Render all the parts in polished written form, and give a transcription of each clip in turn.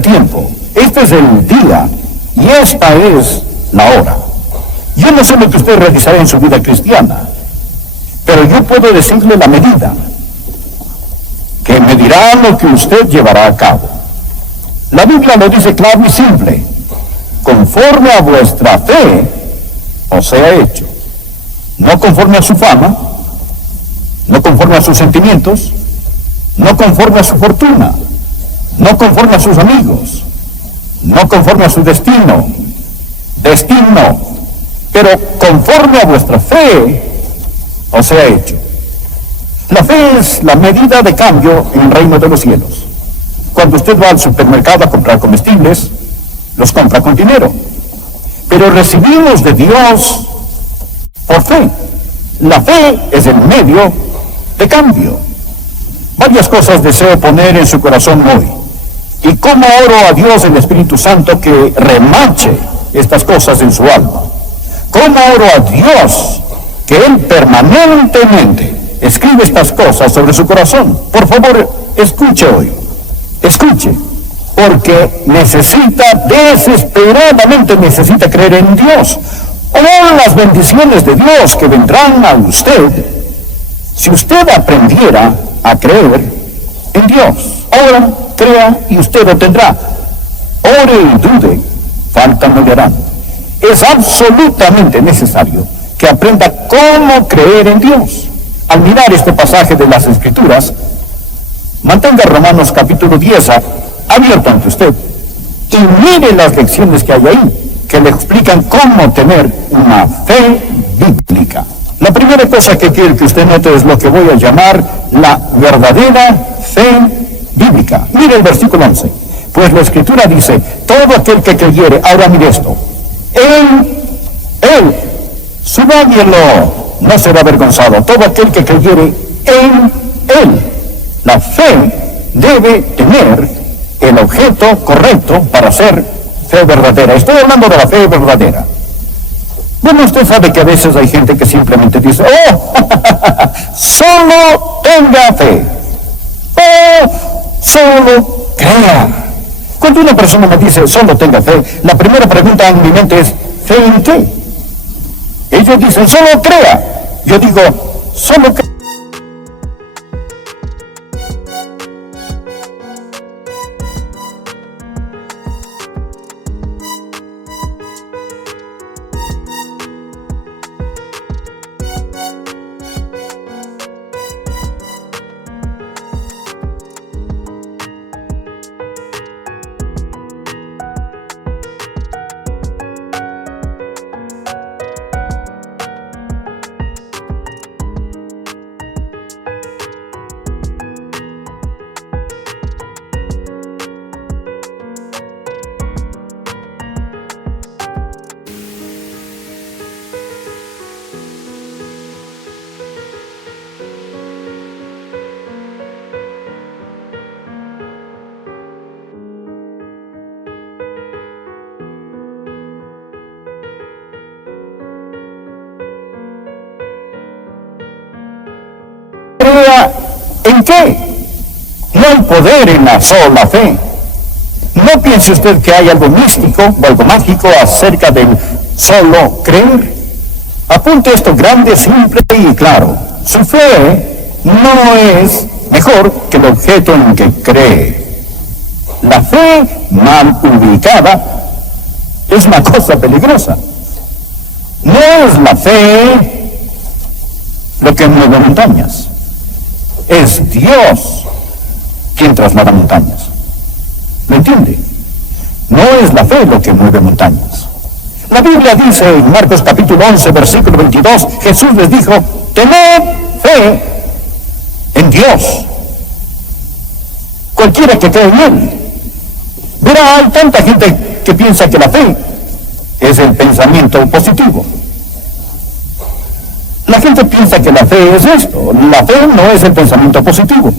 el tiempo, este es el día, y esta es la hora. Yo no sé lo que usted realizará en su vida cristiana, pero yo puedo decirle la medida, que me dirá lo que usted llevará a cabo. La Biblia lo dice claro y simple: conforme a vuestra fe os sea hecho. No conforme a su fama, no conforme a sus sentimientos, no conforme a su fortuna, no conforme a sus amigos, no conforme a su destino, pero conforme a vuestra fe os sea hecho. La fe es la medida de cambio en el reino de los cielos. Cuando usted va al supermercado a comprar comestibles, los compra con dinero, pero recibimos de Dios por fe. La fe es el medio de cambio. Varias cosas deseo poner en su corazón hoy. Y cómo oro a Dios, el Espíritu Santo, que remache estas cosas en su alma. Cómo oro a Dios que Él permanentemente escribe estas cosas sobre su corazón. Por favor, escuche hoy. Escuche. Porque desesperadamente necesita creer en Dios. Oh, las bendiciones de Dios que vendrán a usted si usted aprendiera a creer en Dios. Ora, crea y usted lo tendrá. Ore y dude, falta no le harán. Es absolutamente necesario que aprenda cómo creer en Dios. Al mirar este pasaje de las Escrituras, mantenga Romanos capítulo 10 abierto ante usted y mire las lecciones que hay ahí, que le explican cómo tener una fe bíblica. La primera cosa que quiero que usted note es lo que voy a llamar la verdadera fe bíblica. Mire el versículo 11. Pues la Escritura dice: todo aquel que creyere, ahora mire esto, él, subrayelo, no será avergonzado. Todo aquel que creyere en él. La fe debe tener el objeto correcto para ser fe verdadera. Estoy hablando de la fe verdadera. Bueno, usted sabe que a veces hay gente que simplemente dice: oh, solo tenga fe. Oh, solo crea. Cuando una persona me dice solo tenga fe, la primera pregunta en mi mente es: ¿fe en qué? Ellos dicen solo crea. Yo digo solo crea. ¿En qué? No hay poder en la sola fe. No piense usted que hay algo místico o algo mágico acerca del solo creer. Apunte esto grande, simple y claro. Su fe no es mejor que el objeto en que cree. La fe mal ubicada es una cosa peligrosa. No es la fe lo que mueve montañas. Es Dios quien traslada montañas. ¿Me entiende? No es la fe lo que mueve montañas. La Biblia dice en Marcos capítulo 11, versículo 22, Jesús les dijo: tened fe en Dios. Cualquiera que cree en Él. Verá, hay tanta gente que piensa que la fe es el pensamiento positivo. La gente piensa que la fe es esto. La fe no es el pensamiento positivo.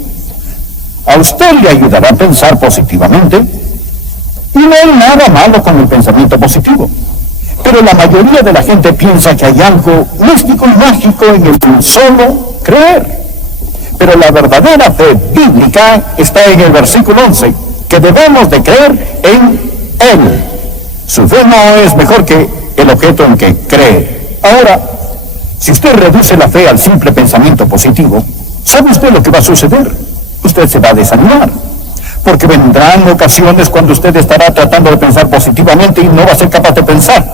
A usted le ayudará a pensar positivamente y no hay nada malo con el pensamiento positivo. Pero la mayoría de la gente piensa que hay algo místico y mágico en el solo creer. Pero la verdadera fe bíblica está en el versículo 11, que debemos de creer Su fe no es mejor que el objeto en que cree. Ahora, si usted reduce la fe al simple pensamiento positivo, ¿sabe usted lo que va a suceder? Usted se va a desanimar, porque vendrán ocasiones cuando usted estará tratando de pensar positivamente y no va a ser capaz de pensar.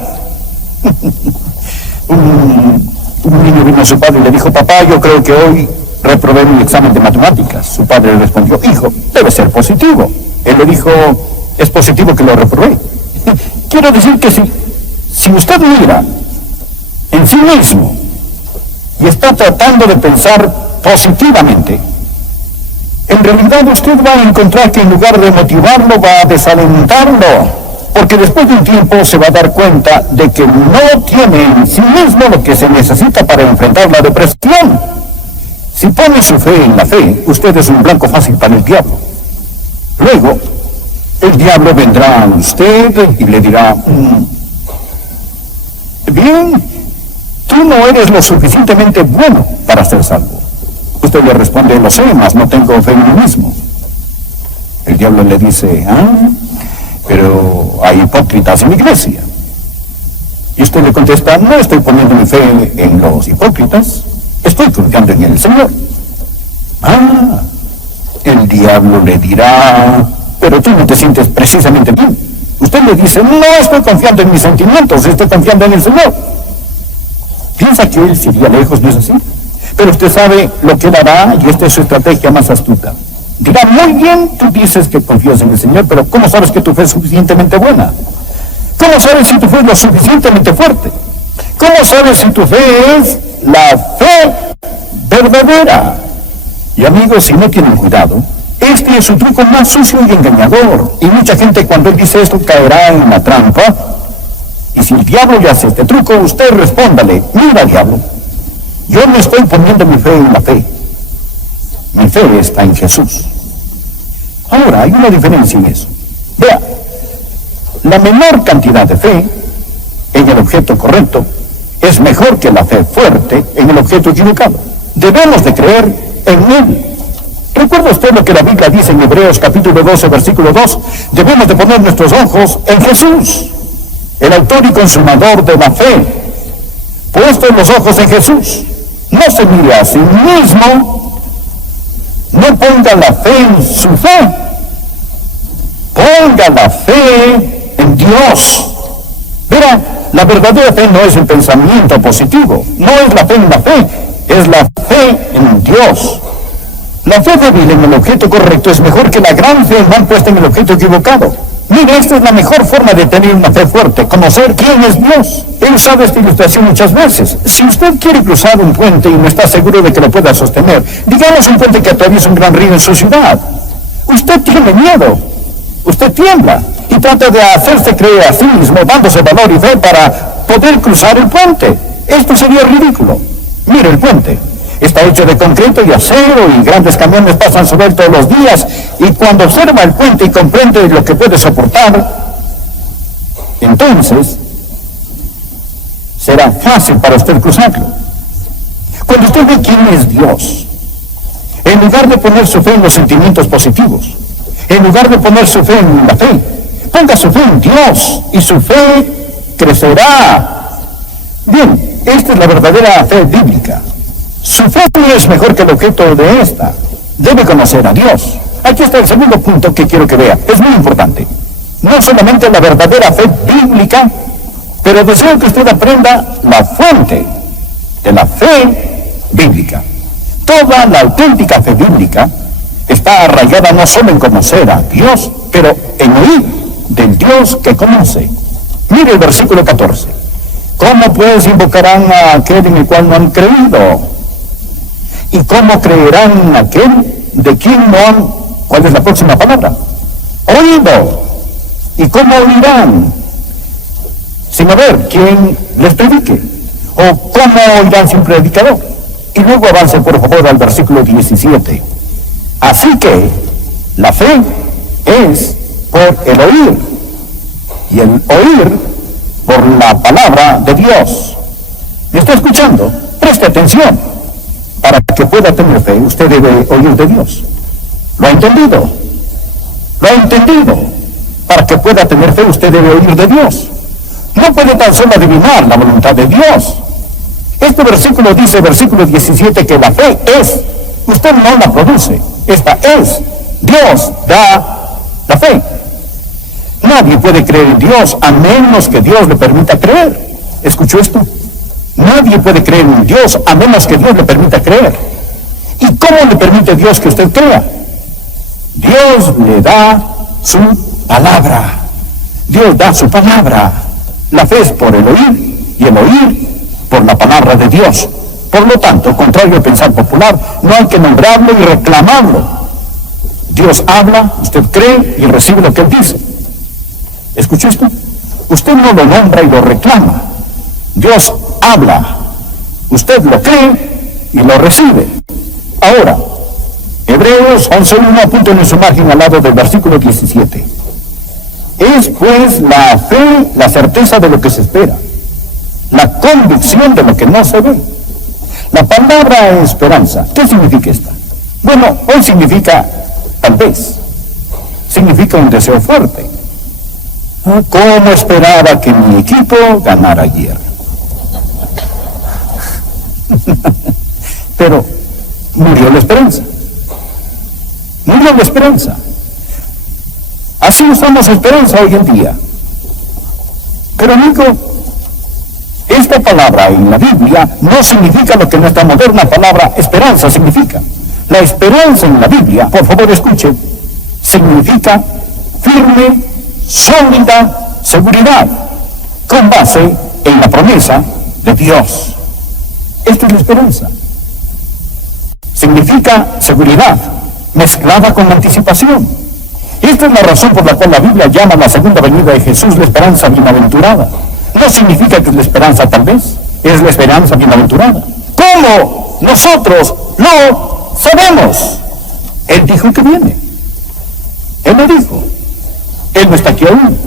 Un niño vino a su padre y le dijo: papá, yo creo que hoy reprobé mi examen de matemáticas. Su padre le respondió: hijo, debe ser positivo. Él le dijo: es positivo que lo reprobé. Quiero decir que si usted mira en sí mismo y está tratando de pensar positivamente, en realidad usted va a encontrar que en lugar de motivarlo, va a desalentarlo. Porque después de un tiempo se va a dar cuenta de que no tiene en sí mismo lo que se necesita para enfrentar la depresión. Si pone su fe en la fe, usted es un blanco fácil para el diablo. Luego, el diablo vendrá a usted y le dirá: bien, tú no eres lo suficientemente bueno para ser salvo. Usted le responde: lo sé, mas no tengo fe en mí mismo. El diablo le dice: pero hay hipócritas en la iglesia. Y usted le contesta: no estoy poniendo mi fe en los hipócritas, estoy confiando en el Señor. El diablo le dirá: pero tú no te sientes precisamente bien. Usted le dice: no estoy confiando en mis sentimientos, estoy confiando en el Señor. Piensa que él se iría lejos, ¿no es así? Pero usted sabe lo que él hará, y esta es su estrategia más astuta. Dirá: muy bien, tú dices que confías en el Señor, pero ¿cómo sabes que tu fe es suficientemente buena? ¿Cómo sabes si tu fe es lo suficientemente fuerte? ¿Cómo sabes si tu fe es la fe verdadera? Y amigos, si no tienen cuidado, este es su truco más sucio y engañador. Y mucha gente, cuando él dice esto, caerá en la trampa. Y si el diablo le hace este truco, usted respóndale: mira, diablo, yo no estoy poniendo mi fe en la fe. Mi fe está en Jesús. Ahora, hay una diferencia en eso. Vea, la menor cantidad de fe en el objeto correcto es mejor que la fe fuerte en el objeto equivocado. Debemos de creer en Él. ¿Recuerda usted lo que la Biblia dice en Hebreos capítulo 12, versículo 2? Debemos de poner nuestros ojos en Jesús, el autor y consumador de la fe. Puestos los ojos en Jesús, no se mire a sí mismo. No ponga la fe en su fe, ponga la fe en Dios. Verá, la verdadera fe no es el pensamiento positivo, no es la fe en la fe, es la fe en Dios. La fe débil en el objeto correcto es mejor que la gran fe mal puesta en el objeto equivocado. Mire, esta es la mejor forma de tener una fe fuerte: conocer quién es Dios. He usado esta ilustración muchas veces. Si usted quiere cruzar un puente y no está seguro de que lo pueda sostener, digamos un puente que atraviesa un gran río en su ciudad, usted tiene miedo, usted tiembla y trata de hacerse creer a sí mismo, dándose valor y fe para poder cruzar el puente. Esto sería ridículo. Mire, el puente está hecho de concreto y acero, y grandes camiones pasan sobre él todos los días, y cuando observa el puente y comprende lo que puede soportar, entonces será fácil para usted cruzarlo. Cuando usted ve quién es Dios, en lugar de poner su fe en los sentimientos positivos, en lugar de poner su fe en la fe, ponga su fe en Dios y su fe crecerá. Bien, esta es la verdadera fe bíblica. Su fe no es mejor que el objeto de esta. Debe conocer a Dios. Aquí está el segundo punto que quiero que vea. Es muy importante. No solamente la verdadera fe bíblica, pero deseo que usted aprenda la fuente de la fe bíblica. Toda la auténtica fe bíblica está arraigada no solo en conocer a Dios, pero en oír del Dios que conoce. Mire el versículo 14. ¿Cómo pues invocarán a aquel en el cual no han creído? ¿Y cómo creerán en aquel de quien no han, cuál es la próxima palabra? Oído. ¿Y cómo oirán? Sin haber quien les predique. ¿O cómo oirán sin predicador? Y luego avance por favor al versículo 17. Así que la fe es por el oír, y el oír por la palabra de Dios. ¿Me está escuchando? Preste atención. Para que pueda tener fe, usted debe oír de Dios. ¿Lo ha entendido? ¿Lo ha entendido? Para que pueda tener fe, usted debe oír de Dios. No puede tan solo adivinar la voluntad de Dios. Este versículo dice, versículo 17, que la fe es. Usted no la produce. Esta es. Dios da la fe. Nadie puede creer en Dios a menos que Dios le permita creer. ¿Escuchó esto? Nadie puede creer en Dios a menos que Dios le permita creer. ¿Y cómo le permite Dios que usted crea? Dios le da su palabra. Dios da su palabra. La fe es por el oír y el oír por la palabra de Dios. Por lo tanto, contrario al pensar popular, no hay que nombrarlo y reclamarlo. Dios habla, usted cree y recibe lo que Él dice. ¿Escuchó esto? Usted no lo nombra y lo reclama. Dios habla, usted lo cree y lo recibe. Ahora, Hebreos 11:1, apunten en su margen al lado del versículo 17. Es pues la fe, la certeza de lo que se espera, la convicción de lo que no se ve. La palabra esperanza, ¿qué significa esta? Bueno, hoy significa tal vez, significa un deseo fuerte. ¿Cómo esperaba que mi equipo ganara ayer? Pero murió la esperanza. Murió la esperanza. Así usamos esperanza hoy en día. Pero amigo, esta palabra en la Biblia no significa lo que nuestra moderna palabra esperanza significa. La esperanza en la Biblia, por favor escuche, significa firme, sólida seguridad, con base en la promesa de Dios. Esto es la esperanza. Significa seguridad, mezclada con anticipación. Esta es la razón por la cual la Biblia llama a la segunda venida de Jesús la esperanza bienaventurada. No significa que es la esperanza tal vez, es la esperanza bienaventurada. ¿Cómo nosotros lo sabemos? Él dijo que viene. Él lo dijo. Él no está aquí aún.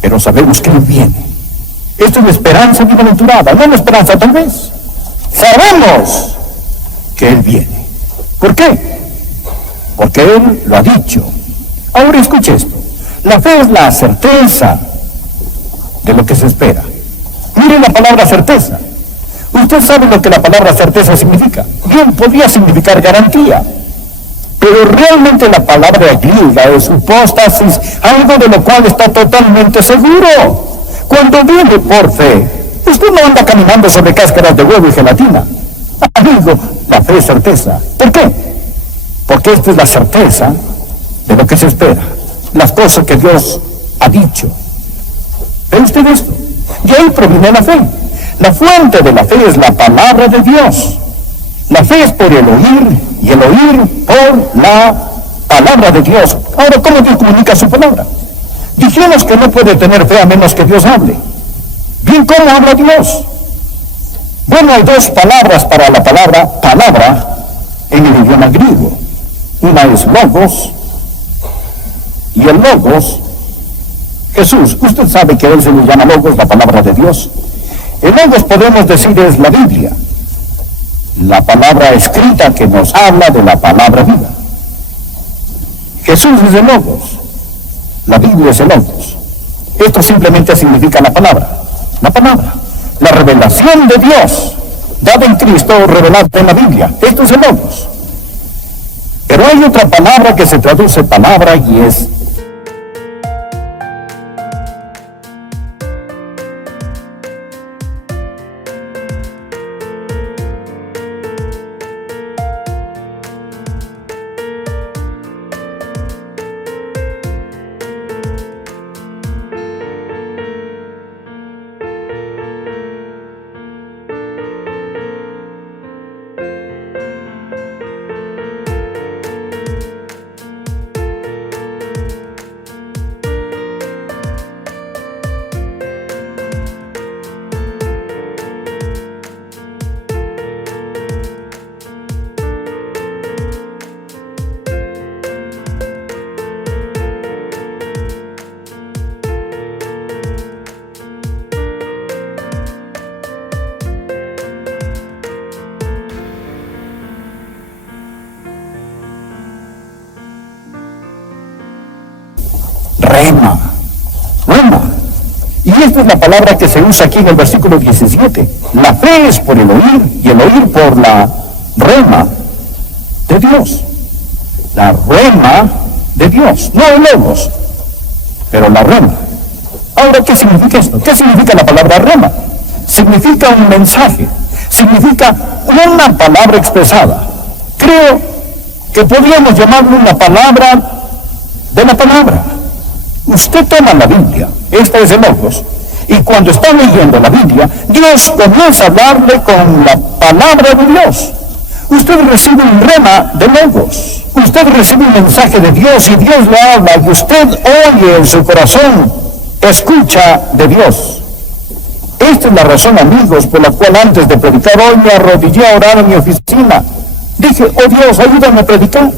Pero sabemos que Él viene. Esto es la esperanza bienaventurada, no la esperanza tal vez. Sabemos que Él viene. ¿Por qué? Porque Él lo ha dicho. Ahora escuche esto. La fe es la certeza de lo que se espera. Mire la palabra certeza. Usted sabe lo que la palabra certeza significa. Bien, podría significar garantía. Pero realmente la palabra griega es hipóstasis, algo de lo cual está totalmente seguro. Cuando viene por fe, usted no anda caminando sobre cáscaras de huevo y gelatina. Amigo, la fe es certeza. ¿Por qué? Porque esta es la certeza de lo que se espera, las cosas que Dios ha dicho. ¿Ve usted esto? Y ahí proviene la fe. La fuente de la fe es la palabra de Dios. La fe es por el oír y el oír por la palabra de Dios. Ahora, ¿cómo Dios comunica su palabra? Dijimos que no puede tener fe a menos que Dios hable. Bien, ¿cómo habla Dios? Bueno, hay dos palabras para la palabra palabra en el idioma griego. Una es logos y el logos, Jesús, usted sabe que a él se le llama logos, la palabra de Dios. El logos podemos decir es la Biblia, la palabra escrita que nos habla de la palabra viva. Jesús es el logos, la Biblia es el logos. Esto simplemente significa la palabra, la revelación de Dios, dada en Cristo, revelada en la Biblia. Esto es el logos. Pero hay otra palabra que se traduce palabra y es Rema. Rema. Y esta es la palabra que se usa aquí en el versículo 17. La fe es por el oír y el oír por la rema de Dios. La rema de Dios, no el logos, pero la rema. Ahora, ¿qué significa esto? ¿Qué significa la palabra rema? Significa un mensaje, significa una palabra expresada. Creo que podríamos llamarlo una palabra de la palabra. Usted toma la Biblia, esta es el logos, y cuando está leyendo la Biblia, Dios comienza a hablarle con la palabra de Dios. Usted recibe un rema de logos, usted recibe un mensaje de Dios y Dios le habla y usted oye en su corazón, escucha de Dios. Esta es la razón, amigos, por la cual antes de predicar hoy me arrodillé a orar en mi oficina. Dije, oh Dios, ayúdame a predicar.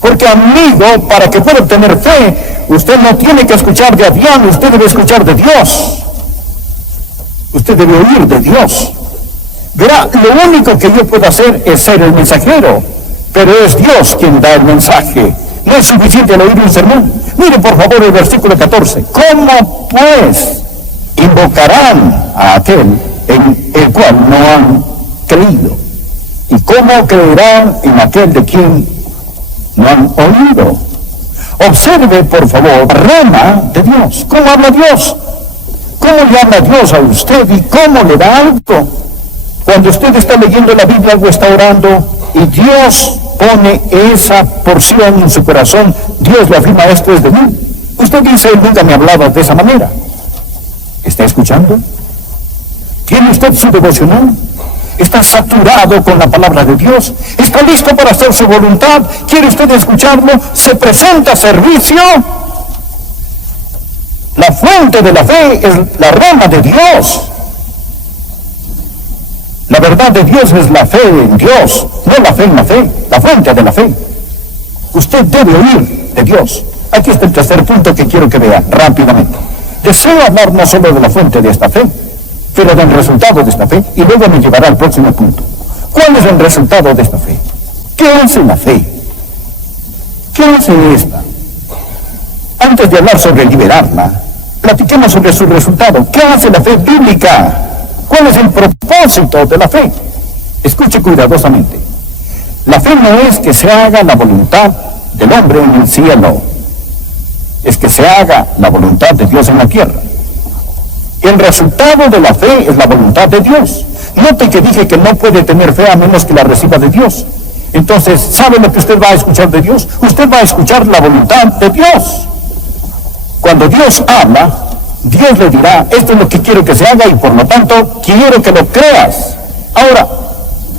Porque, amigo, para que pueda obtener fe, usted no tiene que escuchar de Adrián, usted debe escuchar de Dios. Usted debe oír de Dios. Verá, lo único que yo puedo hacer es ser el mensajero, pero es Dios quien da el mensaje. No es suficiente el oír un sermón. Mire, por favor, el versículo 14. ¿Cómo, pues, invocarán a aquel en el cual no han creído? ¿Y cómo creerán en aquel de quien no han oído? Observe, por favor, la rema de Dios. ¿Cómo habla Dios? ¿Cómo le habla Dios a usted y cómo le da algo? Cuando usted está leyendo la Biblia o está orando y Dios pone esa porción en su corazón, Dios le afirma, esto es de mí. Usted dice, él nunca me hablaba de esa manera. ¿Está escuchando? ¿Tiene usted su devocional? ¿Está saturado con la palabra de Dios? ¿Está listo para hacer su voluntad? ¿Quiere usted escucharlo? ¿Se presenta a servicio? La fuente de la fe es la rema de Dios. La verdad de Dios es la fe en Dios, no la fe en la fe, la fuente de la fe. Usted debe oír de Dios. Aquí está el tercer punto que quiero que vea rápidamente. Deseo hablar no solo de la fuente de esta fe, pero del resultado de esta fe, y luego me llevará al próximo punto. ¿Cuál es el resultado de esta fe? ¿Qué hace la fe? ¿Qué hace esta? Antes de hablar sobre liberarla, platiquemos sobre su resultado. ¿Qué hace la fe bíblica? ¿Cuál es el propósito de la fe? Escuche cuidadosamente. La fe no es que se haga la voluntad del hombre en el cielo, es que se haga la voluntad de Dios en la tierra. El resultado de la fe es la voluntad de Dios. Note que dije que no puede tener fe a menos que la reciba de Dios. Entonces, ¿sabe lo que usted va a escuchar de Dios? Usted va a escuchar la voluntad de Dios. Cuando Dios habla, Dios le dirá, esto es lo que quiero que se haga y por lo tanto quiero que lo creas. Ahora,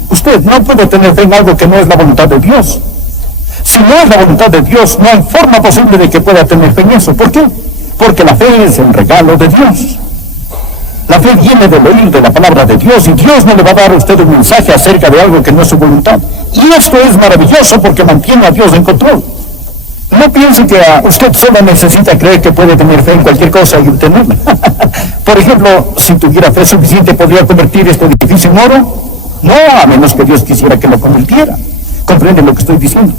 usted no puede tener fe en algo que no es la voluntad de Dios. Si no es la voluntad de Dios, no hay forma posible de que pueda tener fe en eso. ¿Por qué? Porque la fe es el regalo de Dios. La fe viene del oír de la palabra de Dios y Dios no le va a dar a usted un mensaje acerca de algo que no es su voluntad. Y esto es maravilloso porque mantiene a Dios en control. No piense que usted solo necesita creer que puede tener fe en cualquier cosa y obtenerla. Por ejemplo, si tuviera fe suficiente, ¿podría convertir este edificio en oro? No, a menos que Dios quisiera que lo convirtiera. ¿Comprende lo que estoy diciendo?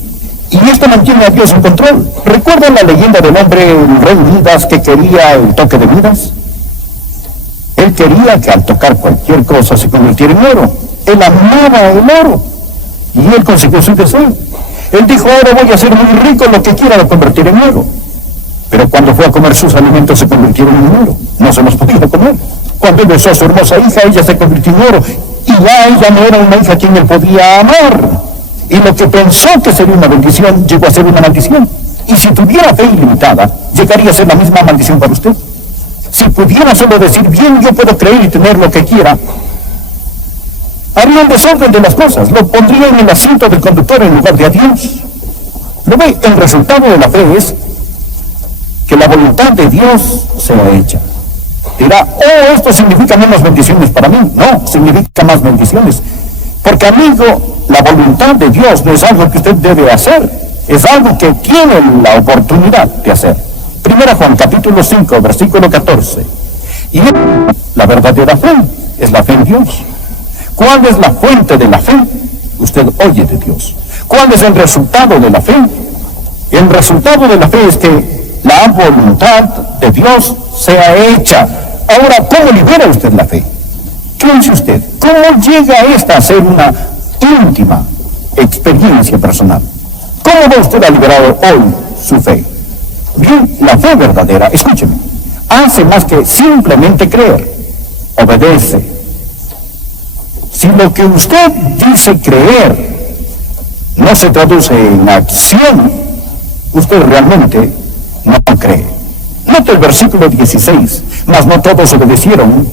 Y esto mantiene a Dios en control. ¿Recuerdan la leyenda del hombre, el rey Midas, que quería el toque de Midas? Él quería que al tocar cualquier cosa se convirtiera en oro. Él amaba el oro. Y él consiguió su deseo. Él dijo, ahora voy a ser muy rico, lo que quiera lo convertiré en oro. Pero cuando fue a comer sus alimentos se convirtieron en oro. No se los podía comer. Cuando él besó a su hermosa hija, ella se convirtió en oro. Y ya ella no era una hija a quien él podía amar. Y lo que pensó que sería una bendición, llegó a ser una maldición. Y si tuviera fe ilimitada, llegaría a ser la misma maldición para usted. Si pudiera solo decir, bien, yo puedo creer y tener lo que quiera, haría un desorden de las cosas, lo pondría en el asiento del conductor en lugar de a Dios. ¿Lo ve? El resultado de la fe es que la voluntad de Dios sea hecha. Dirá, oh, esto significa menos bendiciones para mí. No, significa más bendiciones. Porque, amigo, la voluntad de Dios no es algo que usted debe hacer, es algo que tiene la oportunidad de hacer. 1 Juan capítulo 5, versículo 14. Y la verdadera fe es la fe en Dios. ¿Cuál es la fuente de la fe? Usted oye de Dios. ¿Cuál es el resultado de la fe? El resultado de la fe es que la voluntad de Dios sea hecha. Ahora, ¿cómo libera usted la fe? ¿Qué dice usted? ¿Cómo llega esta a ser una íntima experiencia personal? ¿Cómo va usted a liberar hoy su fe? Bien, la fe verdadera, escúcheme, hace más que simplemente creer, obedece. Si lo que usted dice creer no se traduce en acción, usted realmente no cree. Note el versículo 16, mas no todos obedecieron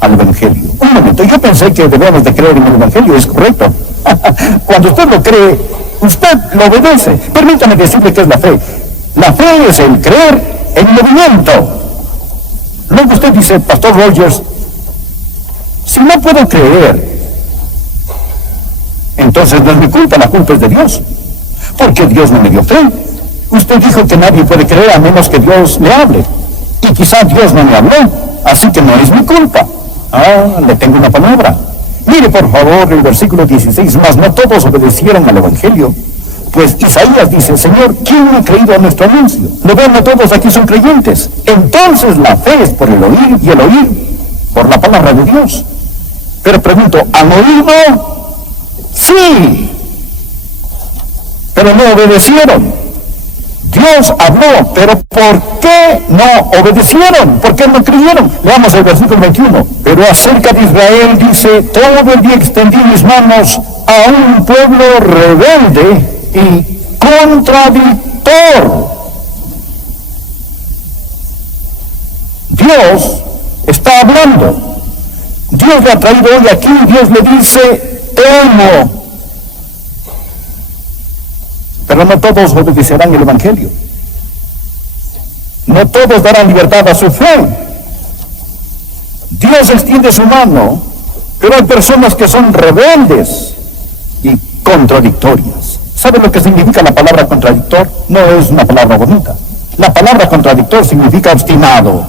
al Evangelio. Un momento, yo pensé que debemos de creer en el Evangelio, es correcto. Cuando usted lo cree, usted lo obedece. Permítame decirle qué es la fe. La fe es el creer en movimiento. Luego usted dice, Pastor Rogers, si no puedo creer, entonces no es mi culpa, la culpa es de Dios. Porque Dios no me dio fe. Usted dijo que nadie puede creer a menos que Dios le hable. Y quizá Dios no me habló, así que no es mi culpa. Le tengo una palabra. Mire por favor el versículo 16, mas no todos obedecieron al Evangelio. Pues Isaías dice, Señor, ¿quién ha creído a nuestro anuncio? Lo ven, no todos aquí son creyentes. Entonces la fe es por el oír y el oír por la palabra de Dios. Pero pregunto, ¿han oído? Sí, pero no obedecieron. Dios habló, pero ¿por qué no obedecieron? ¿Por qué no creyeron? Leamos el versículo 21. Pero acerca de Israel dice, todo el día extendí mis manos a un pueblo rebelde y contradictor. Dios está hablando. Dios le ha traído hoy aquí y Dios le dice, te amo. Pero no todos obedecerán el Evangelio. No todos darán libertad a su fe. Dios extiende su mano, pero hay personas que son rebeldes y contradictorias. ¿Sabe lo que significa la palabra contradictor? No es una palabra bonita. La palabra contradictor significa obstinado.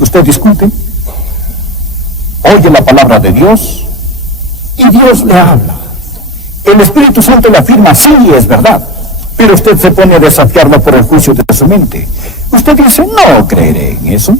Usted discute, oye la palabra de Dios y Dios le habla. El Espíritu Santo le afirma, sí, es verdad, pero usted se pone a desafiarlo por el juicio de su mente. Usted dice, no creeré en eso.